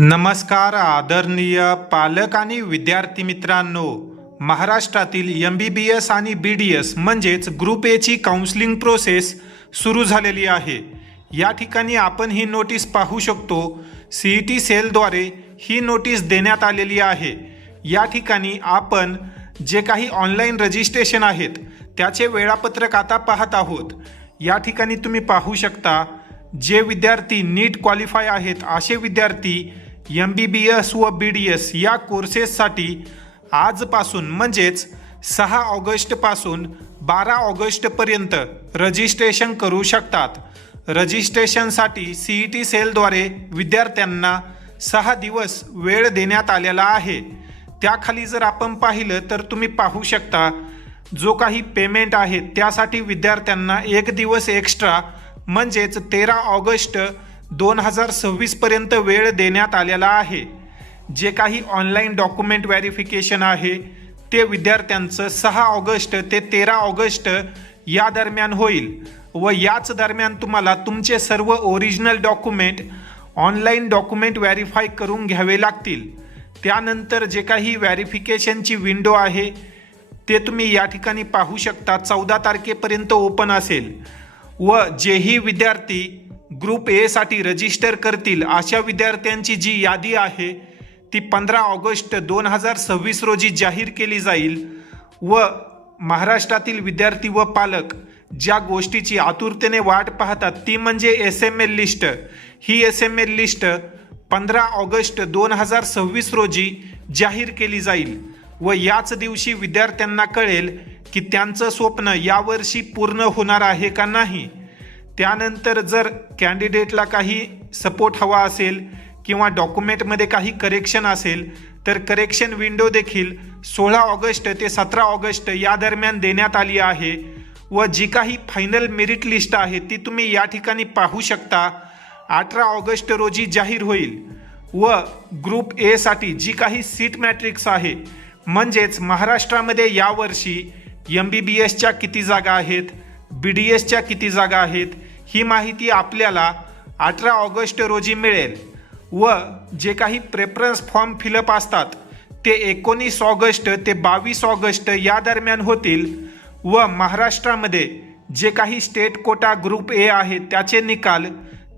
नमस्कार आदरणीय पालक आणि विद्यार्थी मित्रांनो, महाराष्ट्रातील MBBS आणि BDS म्हणजेच ग्रुप ए ची काउन्सिलिंग प्रोसेस सुरू झालेली आहे। या ठिकाणी आपण ही नोटीस पाहू शकतो। CET सेलद्वारे ही नोटीस देण्यात आलेली आहे। या ठिकाणी आपण जे काही ऑनलाईन रजिस्ट्रेशन आहेत त्याचे वेळापत्रक आता पाहत आहोत। या ठिकाणी तुम्ही पाहू शकता, जे विद्यार्थी नीट क्वालिफाय आहेत असे विद्यार्थी MBBS व BDS या कोर्सेससाठी आजपासून म्हणजेच 6 ऑगस्टपासून 12 ऑगस्टपर्यंत रजिस्ट्रेशन करू शकतात। रजिस्ट्रेशनसाठी CET सेलद्वारे विद्यार्थ्यांना 6 दिवस वेळ देण्यात आलेला आहे। त्याखाली जर आपण पाहिलं तर तुम्ही पाहू शकता, जो काही पेमेंट आहे त्यासाठी विद्यार्थ्यांना 1 दिवस एक्स्ट्रा म्हणजेच 13 ऑगस्ट 2026 पर्यंत वेळ देण्यात आलेला आहे। जे काही ऑनलाईन डॉक्युमेंट व्हेरिफिकेशन आहे ते विद्यार्थ्यांचं 6 ऑगस्ट ते 13 ऑगस्ट या दरम्यान होईल व याच दरम्यान तुम्हाला तुमचे सर्व original document online document verify करून घ्यावे लागतील। त्यानंतर जे काही व्हेरिफिकेशनची विंडो आहे ते तुम्ही या ठिकाणी पाहू शकता, 14 तारखेपर्यंत ओपन असेल व जेही विद्यार्थी ग्रुप ए साठी रजिस्टर करतील अशा विद्यार्थ्यांची जी यादी आहे ती 15 ऑगस्ट 2026 रोजी जाहीर केली जाईल। व महाराष्ट्रातील विद्यार्थी व पालक ज्या गोष्टीची आतुरतेने वाट पाहतात ती म्हणजे SML लिस्ट। ही SML लिस्ट 15 ऑगस्ट 2026 रोजी जाहीर केली जाईल व याच दिवशी विद्यार्थ्यांना कळेल की त्यांचं स्वप्न यावर्षी पूर्ण होणार आहे का नाही। त्यानंतर जर कॅन्डिडेटला काही सपोर्ट हवा असेल किंवा डॉक्युमेंटमध्ये काही करेक्शन असेल तर करेक्शन विंडो देखील 16 ऑगस्ट ते 17 ऑगस्ट या दरम्यान देण्यात आली आहे। व जी काही फायनल मेरिट लिस्ट आहे ती तुम्ही या ठिकाणी पाहू शकता, 18 ऑगस्ट रोजी जाहीर होईल। व ग्रुप ए साठी जी काही सीट मॅट्रिक्स आहे म्हणजेच महाराष्ट्रामध्ये यावर्षी MBBSच्या किती जागा आहेत, BDSच्या किती जागा आहेत, ही माहिती आपल्याला 18 ऑगस्ट रोजी मिळेल। व जे काही प्रेफरन्स फॉर्म फिलअप असतात ते 19 ऑगस्ट ते 22 ऑगस्ट या दरम्यान होतील व महाराष्ट्रामध्ये जे काही स्टेट कोटा ग्रुप ए आहे त्याचे निकाल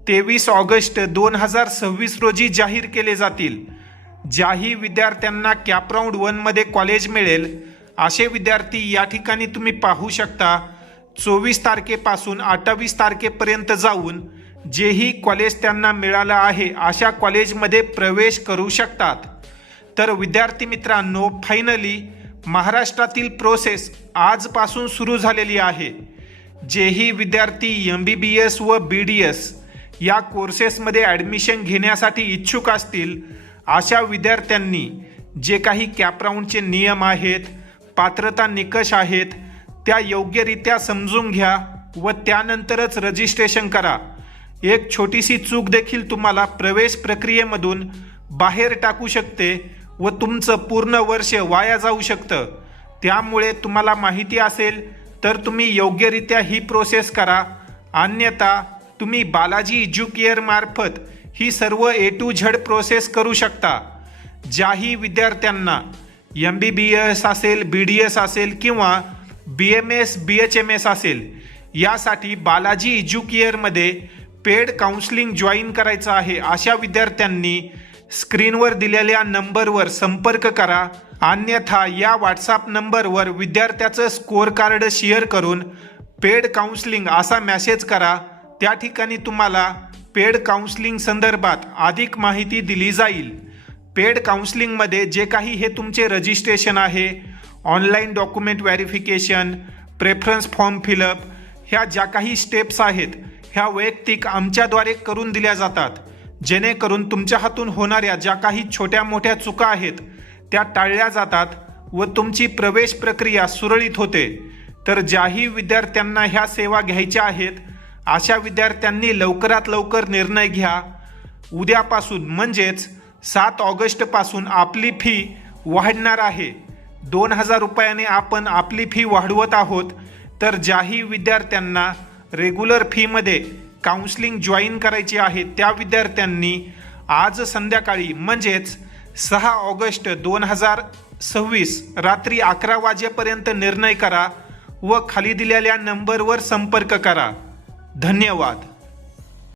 23 ऑगस्ट 2026 रोजी जाहीर केले जातील। ज्याही विद्यार्थ्यांना कॅप राऊंड 1 मध्ये कॉलेज मिळेल असे विद्यार्थी या ठिकाणी तुम्ही पाहू शकता, 24 तारखेपासून 28 तारखेपर्यंत जाऊन जेही कॉलेज त्यांना मिळालं आहे अशा कॉलेजमध्ये प्रवेश करू शकतात। तर विद्यार्थी मित्रांनो, फायनली महाराष्ट्रातील प्रोसेस आजपासून सुरू झालेली आहे। जेही विद्यार्थी MBBS व BDS या कोर्सेसमध्ये ॲडमिशन घेण्यासाठी इच्छुक असतील अशा विद्यार्थ्यांनी जे काही कॅप राऊंडचे नियम आहेत, पात्रता निकष आहेत त्या योग्यरित्या समजून घ्या व त्यानंतरच रजिस्ट्रेशन करा। एक छोटीशी चूक देखील तुम्हाला प्रवेश प्रक्रियेमधून बाहेर टाकू शकते व तुमचं पूर्ण वर्ष वाया जाऊ शकतं। त्यामुळे तुम्हाला माहिती असेल तर तुम्ही योग्यरित्या ही प्रोसेस करा, अन्यथा तुम्ही बालाजी एज्युकेअर मार्फत ही सर्व A to Z प्रोसेस करू शकता। ज्याही विद्यार्थ्यांना MBBS असेल, BDS असेल किंवा BMS BHMS असेल यासाठी बालाजी एज्युकेअरमध्ये पेड काउन्सिलिंग जॉईन करायचं आहे अशा विद्यार्थ्यांनी स्क्रीनवर दिलेल्या नंबरवर संपर्क करा, अन्यथा या व्हॉट्सॲप नंबरवर विद्यार्थ्याचं स्कोअर कार्ड शेअर करून पेड काउन्सिलिंग असा मेसेज करा। त्या ठिकाणी तुम्हाला पेड काउन्सिलिंग संदर्भात अधिक माहिती दिली जाईल। पेड काउन्सिलिंगमध्ये जे काही हे तुमचे रजिस्ट्रेशन आहे, online document verification, preference form fill up, ह्या ज्या काही स्टेप्स आहेत ह्या वैयक्तिक आमच्याद्वारे करून दिल्या जातात, जेणेकरून तुमच्या हातून होणाऱ्या ज्या काही छोट्या मोठ्या चुका आहेत त्या टाळल्या जातात व तुमची प्रवेश प्रक्रिया सुरळीत होते। तर ज्याही विद्यार्थ्यांना ह्या सेवा घ्यायच्या आहेत अशा विद्यार्थ्यांनी लवकरात लवकर निर्णय घ्या। उद्यापासून म्हणजेच 7 ऑगस्टपासून आपली फी वाढणार आहे। 2000 रुपयाने आपण आपली फी वाढवत आहोत। तर ज्याही विद्यार्थ्यांना रेग्युलर फीमध्ये काउन्सिलिंग जॉईन करायची आहे त्या विद्यार्थ्यांनी आज संध्याकाळी म्हणजेच 6 ऑगस्ट 2026 रात्री 11 वाजेपर्यंत निर्णय करा व खाली दिलेल्या नंबरवर संपर्क करा. धन्यवाद.